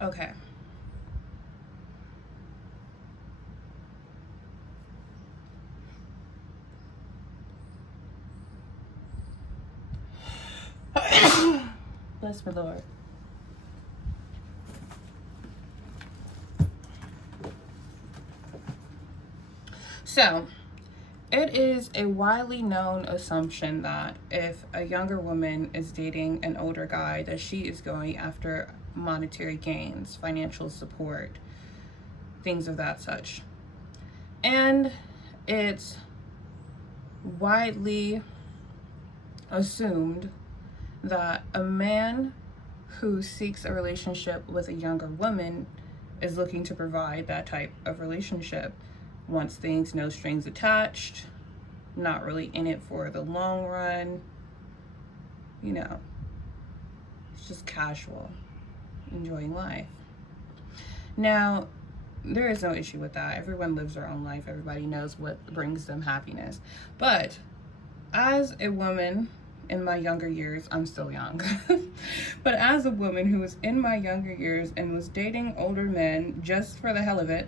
Okay. Bless the Lord. So, it is a widely known assumption that if a younger woman is dating an older guy, that she is going after monetary gains, financial support, things of that such. And it's widely assumed that a man who seeks a relationship with a younger woman is looking to provide that type of relationship. Wants things, no strings attached, not really in it for the long run. You know, it's just casual, enjoying life. Now, there is no issue with that. Everyone lives their own life. Everybody knows what brings them happiness. But as a woman in my younger years, I'm still young, but as a woman who was in my younger years and was dating older men just for the hell of it,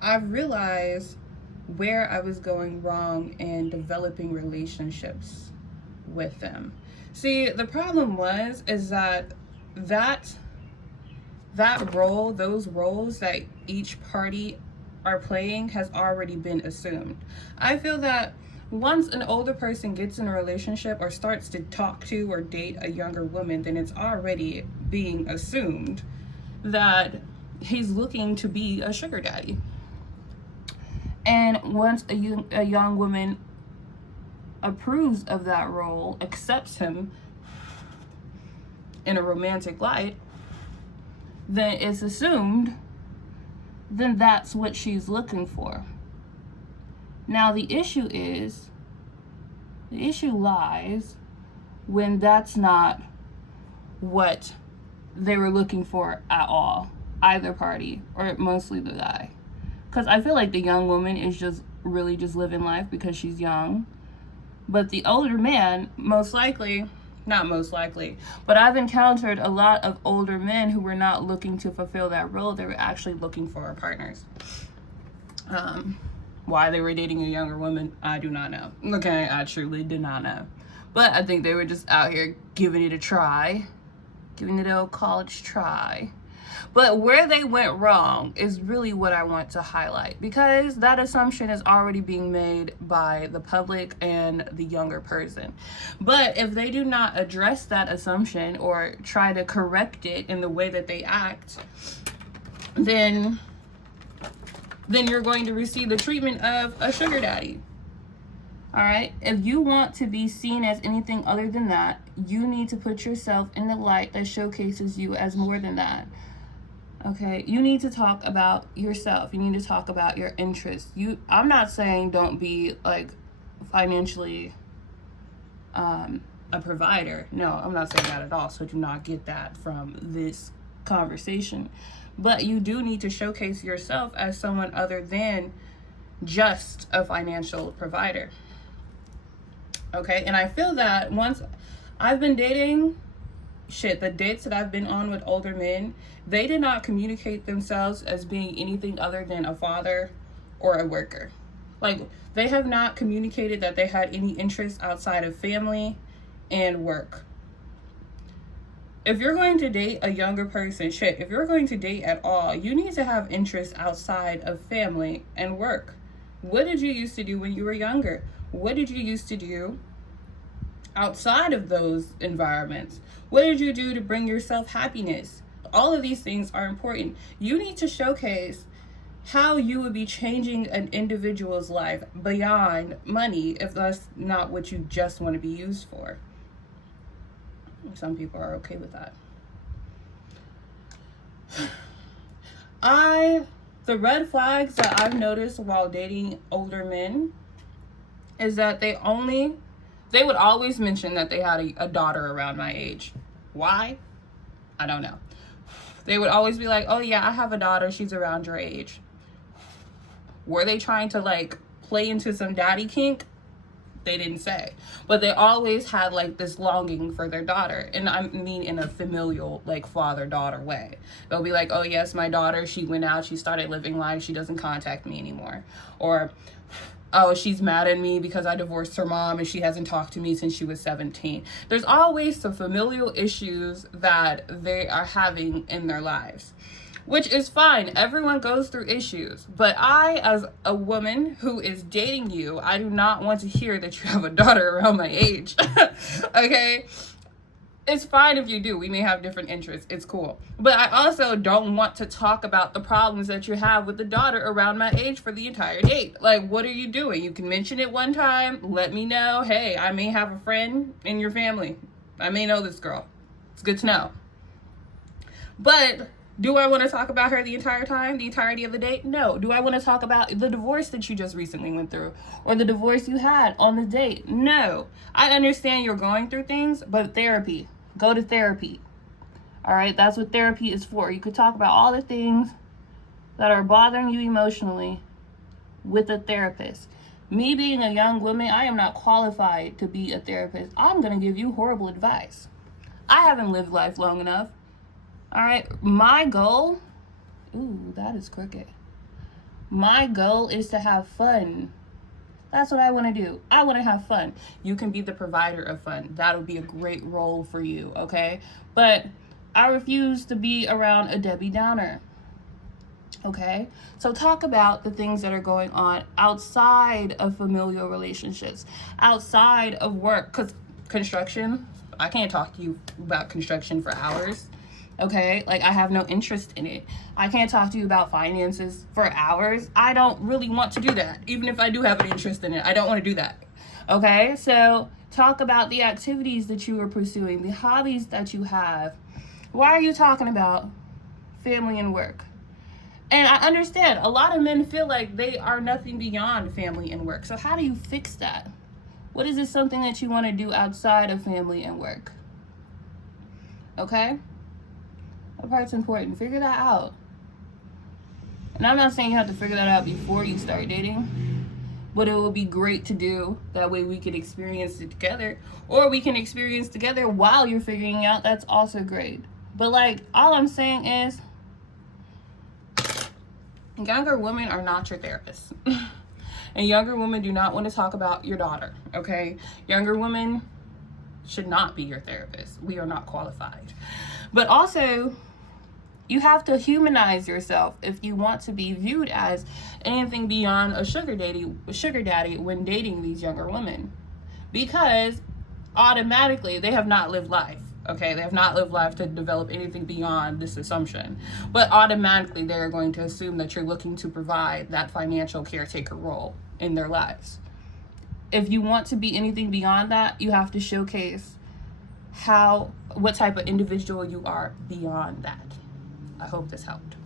I've realized where I was going wrong in developing relationships with them. See, the problem is that role, those roles that each party are playing has already been assumed. I feel that once an older person gets in a relationship or starts to talk to or date a younger woman, then it's already being assumed that he's looking to be a sugar daddy. And once a young woman approves of that role, accepts him in a romantic light, then it's assumed then that's what she's looking for. Now the issue lies when that's not what they were looking for at all, either party, or mostly the guy. Because I feel like the young woman is just really just living life because she's young. But the older man, not most likely, but I've encountered a lot of older men who were not looking to fulfill that role. They were actually looking for partners. Why they were dating a younger woman, I do not know. Okay, I truly do not know. But I think they were just out here giving it a try, giving it an old college try. But where they went wrong is really what I want to highlight, because that assumption is already being made by the public and the younger person. But if they do not address that assumption or try to correct it in the way that they act, then you're going to receive the treatment of a sugar daddy. All right? If you want to be seen as anything other than that, you need to put yourself in the light that showcases you as more than that. Okay, you need to talk about yourself. You need to talk about your interests. I'm not saying don't be like financially a provider. No, I'm not saying that at all. So do not get that from this conversation. But you do need to showcase yourself as someone other than just a financial provider. Okay, and I feel that once I've been dating, the dates that I've been on with older men, they did not communicate themselves as being anything other than a father or a worker. Like, they have not communicated that they had any interests outside of family and work. If you're going to date a younger person, if you're going to date at all, you need to have interests outside of family and work. What did you used to do when you were younger? What did you used to do outside of those environments? What did you do to bring yourself happiness? All of these things are important. You need to showcase how you would be changing an individual's life beyond money if that's not what you just want to be used for. Some people are okay with that. The red flags that I've noticed while dating older men is that they would always mention that they had a daughter around my age. Why? I don't know. They would always be like, oh yeah, I have a daughter, she's around your age. Were they trying to like play into some daddy kink? they didn't say. But they always had like this longing for their daughter. And I mean in a familial, like father-daughter way. They'll be like, oh yes, my daughter, she went out, she started living life, she doesn't contact me anymore. Or, oh, she's mad at me because I divorced her mom and she hasn't talked to me since she was 17. There's always some familial issues that they are having in their lives, which is fine. Everyone goes through issues. But I, as a woman who is dating you, I do not want to hear that you have a daughter around my age. Okay? It's fine if you do. We may have different interests. It's cool. But I also don't want to talk about the problems that you have with the daughter around my age for the entire date. Like, what are you doing? You can mention it one time. Let me know. Hey, I may have a friend in your family. I may know this girl. It's good to know. But do I want to talk about her the entire time, the entirety of the date? No. Do I want to talk about the divorce that you just recently went through or the divorce you had on the date? No. I understand you're going through things, but therapy. Go to therapy. All right, that's what therapy is for. You could talk about all the things that are bothering you emotionally with a therapist. Me being a young woman, I am not qualified to be a therapist. I'm going to give you horrible advice. I haven't lived life long enough. All right, my goal, ooh, that is crooked. My goal is to have fun. That's what I want to do. I want to have fun. You can be the provider of fun. That'll be a great role for you, okay? But I refuse to be around a Debbie Downer, okay? So talk about the things that are going on outside of familial relationships, outside of work, because construction, I can't talk to you about construction for hours. Okay, like I have no interest in it. I can't talk to you about finances for hours. I don't really want to do that. Even if I do have an interest in it, I don't want to do that. Okay, so talk about the activities that you are pursuing, the hobbies that you have. Why are you talking about family and work? And I understand a lot of men feel like they are nothing beyond family and work. So how do you fix that? What is this something that you want to do outside of family and work? Okay? That part's important. Figure that out. And I'm not saying you have to figure that out before you start dating, but it will be great to do. That way we can experience it together, or we can experience together while you're figuring out. That's also great. But like, all I'm saying is, younger women are not your therapists. And younger women do not want to talk about your daughter, okay? Younger women should not be your therapist. We are not qualified. But also, you have to humanize yourself if you want to be viewed as anything beyond a sugar daddy when dating these younger women. Because automatically they have not lived life. Okay, they have not lived life to develop anything beyond this assumption. But automatically they're going to assume that you're looking to provide that financial caretaker role in their lives. If you want to be anything beyond that, you have to showcase what type of individual you are beyond that. I hope this helped.